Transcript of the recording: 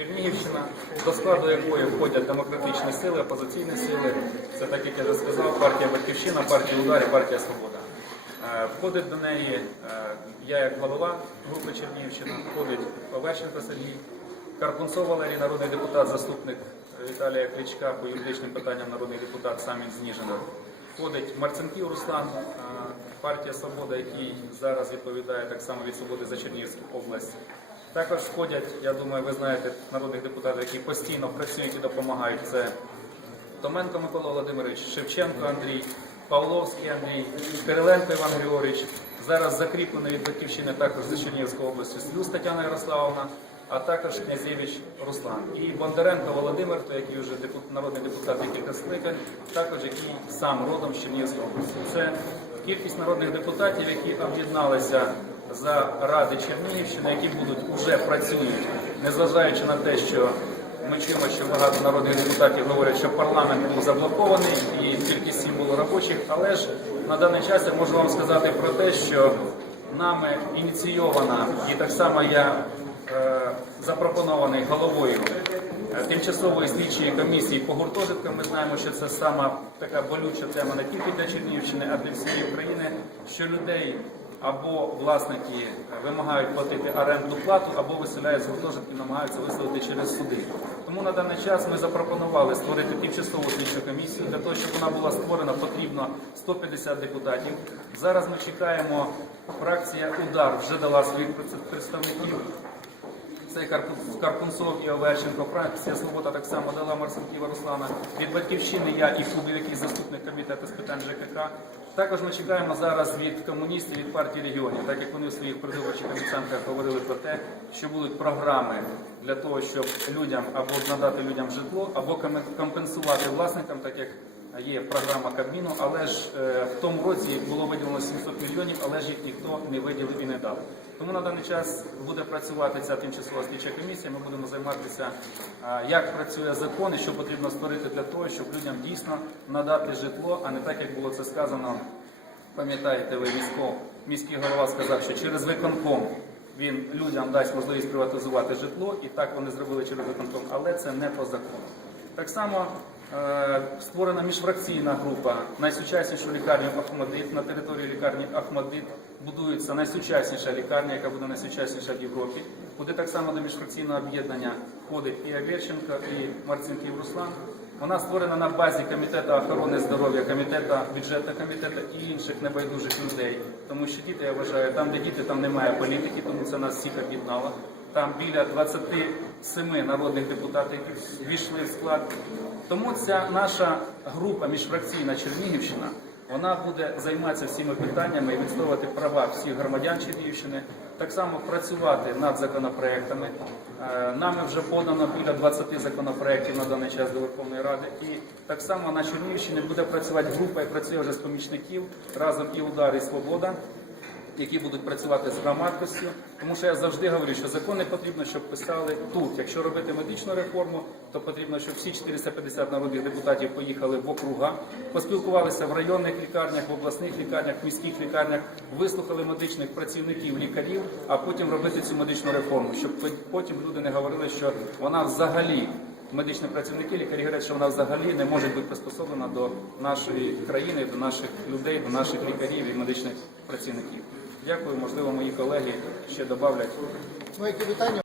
Чернігівщина, до складу якої входять демократичні сили, опозиційні сили. Це так як я вже сказав, партія Батьківщина, партія Удар і партія Свобода. Е, Входить до неї е, я як голова групи Чернігівщина, входить Оверченко Сергій, Карпунцов Валерій, народний депутат, заступник Віталія Кличка по юридичним питанням народний депутат сам із Ніжина. Входить Марцинків Руслан, е, партія Свобода, який зараз відповідає так само від свободи за Чернігівську область. Також входять, я думаю, ви знаєте народних депутатів, які постійно працюють і допомагають. Це Томенко Микола Володимирович, Шевченко Андрій, Павловський Андрій, Кириленко Іван Григорович. Зараз закріплений від Батьківщини також за Чернігівської області Слюз Тетяна Ярославовна, а також Князєвич Руслан. І Бондаренко Володимир, то який вже народний депутат декілька скликань, також який сам родом з Чернігівської області. Це кількість народних депутатів, які об'єдналися за ради Чернігівщини, які будуть уже працюють, незважаючи на те, що ми чуємо, що багато народних депутатів говорять, що парламент був заблокований і тільки сім було робочих. Але ж на даний час я можу вам сказати про те, що нами ініційована і так само я е, запропонований головою е, тимчасової слідчої комісії по гуртожиткам. Ми знаємо, що це сама така болюча тема не тільки для Чернігівщини, а для всієї України, що людей або власники вимагають платити орендну плату, або виселяють з гуртожитків, намагаються виселити через суди. Тому на даний час ми запропонували створити тимчасову слідчу комісію. Для того, щоб вона була створена, потрібно 150 депутатів. Зараз ми чекаємо. Фракція Удар вже дала своїх представників. Це Карпу- Карпунцов і Оверченко. Фракція Свобода так само дала Марсенківа Руслана. Від батьківщини я і Кубів, який заступник комітету з питань ЖКХ. Також ми чекаємо зараз від комуністів від партії регіонів, так як вони в своїх передвиборчих обіцянках говорили про те, що будуть програми для того, щоб людям або надати людям житло, або компенсувати власникам, так як є програма Кабміну, але ж е, в тому році було виділено 700 мільйонів, але ж їх ніхто не виділив і не дав. Тому на даний час буде працювати ця тимчасова слідча комісія. Ми будемо займатися, як працює закон і що потрібно створити для того, щоб людям дійсно надати житло, а не так, як було це сказано. Пам'ятаєте, ви місько, міський голова сказав, що через виконком він людям дасть можливість приватизувати житло, і так вони зробили через виконком, але це не по закону. Так само створена міжфракційна група найсучаснішу лікарню Ахмадит. На території лікарні Ахмадит будується найсучасніша лікарня, яка буде найсучасніша в Європі. Куди так само до міжфракційного об'єднання входить і Аверченко, і Марцинків Руслан. Вона створена на базі комітету охорони здоров'я, комітету бюджетного комітету і інших небайдужих людей. Тому що діти, я вважаю, там, де діти, там немає політики, тому це нас всіх об'єднало. Там біля 27 народних депутатів, які ввійшли в склад. Тому ця наша група міжфракційна Чернігівщина. Вона буде займатися всіма питаннями і відстоювати права всіх громадян Чернігівщини, так само працювати над законопроектами. Е, Нами вже подано біля 20 законопроєктів на даний час до Верховної Ради. І так само на Чернігівщині буде працювати група і працює вже з помічників разом і удар, і свобода які будуть працювати з громадськістю, тому що я завжди говорю, що закони потрібно, щоб писали тут. Якщо робити медичну реформу, то потрібно, щоб всі 450 народних депутатів поїхали в округа, поспілкувалися в районних лікарнях, в обласних лікарнях, в міських лікарнях, вислухали медичних працівників, лікарів, а потім робити цю медичну реформу, щоб потім люди не говорили, що вона взагалі. Медичні працівники, лікарі говорять, що вона взагалі не може бути приспособлена до нашої країни, до наших людей, до наших лікарів і медичних працівників. Дякую, можливо, мої колеги ще додавлять. Мої які питання?